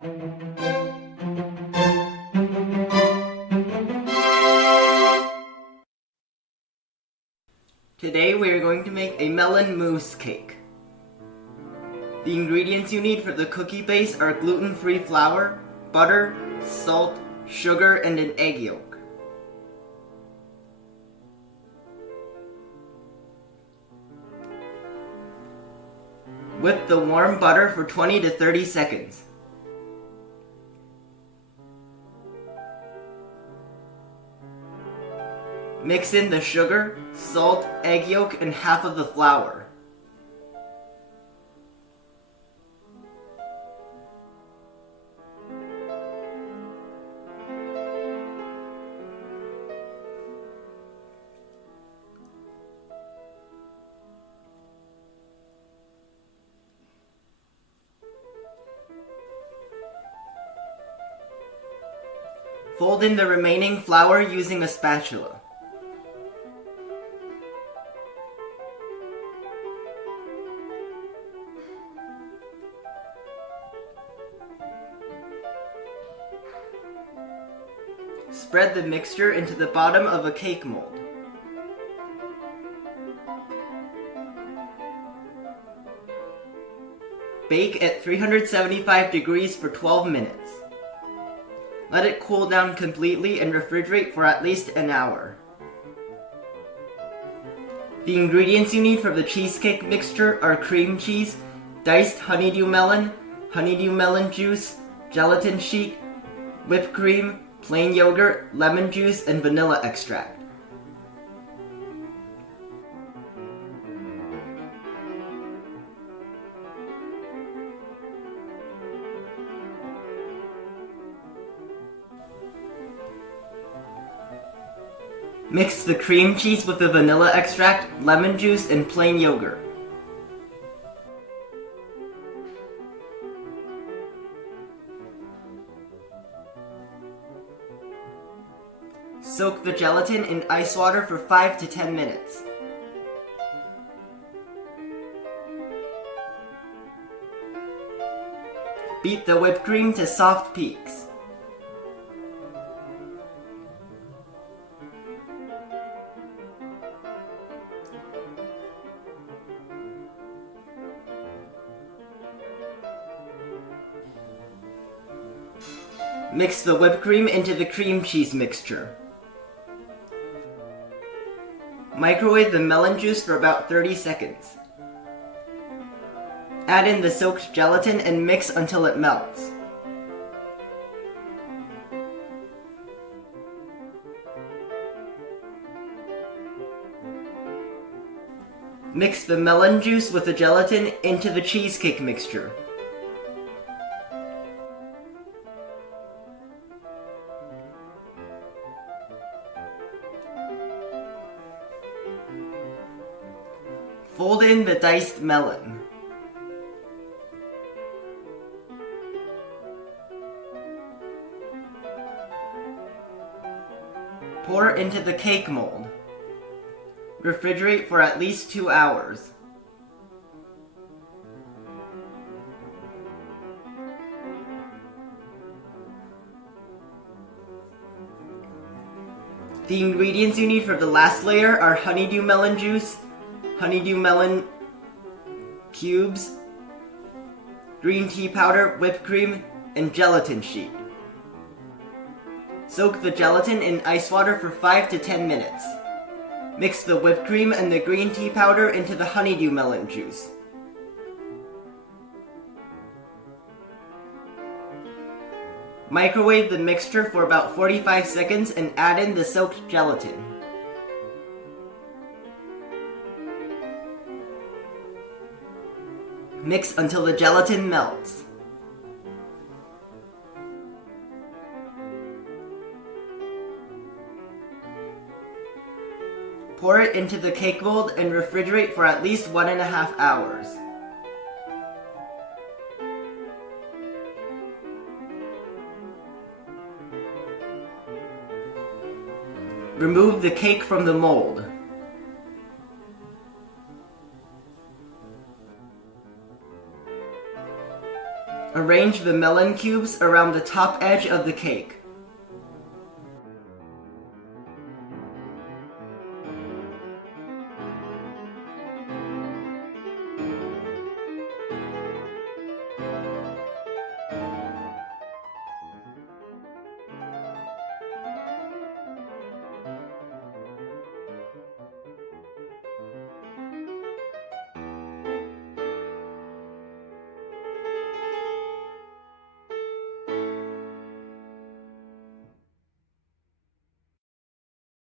Today we are going to make a melon mousse cake. The ingredients you need for the cookie base are gluten-free flour, butter, salt, sugar, and an egg yolk. Whip the warm butter for 20 to 30 seconds. Mix in the sugar, salt, egg yolk, and half of the flour. Fold in the remaining flour using a spatula. Spread the mixture into the bottom of a cake mold. Bake at 375 degrees for 12 minutes. Let it cool down completely and refrigerate for at least an hour. The ingredients you need for the cheesecake mixture are cream cheese, diced honeydew melon juice, gelatin sheet, whipped cream, plain yogurt, lemon juice, and vanilla extract. Mix the cream cheese with the vanilla extract, lemon juice, and plain yogurt. Soak the gelatin in ice water for 5 to 10 minutes. Beat the whipped cream to soft peaks. Mix the whipped cream into the cream cheese mixture. Microwave the melon juice for about 30 seconds. Add in the soaked gelatin and mix until it melts. Mix the melon juice with the gelatin into the cheesecake mixture. Fold in the diced melon. Pour into the cake mold. Refrigerate for at least 2 hours. The ingredients you need for the last layer are honeydew melon juice, honeydew melon cubes, green tea powder, whipped cream, and gelatin sheet. Soak the gelatin in ice water for 5 to 10 minutes. Mix the whipped cream and the green tea powder into the honeydew melon juice. Microwave the mixture for about 45 seconds and add in the soaked gelatin. Mix until the gelatin melts. Pour it into the cake mold and refrigerate for at least 1.5 hours. Remove the cake from the mold. arrange the melon cubes around the top edge of the cake.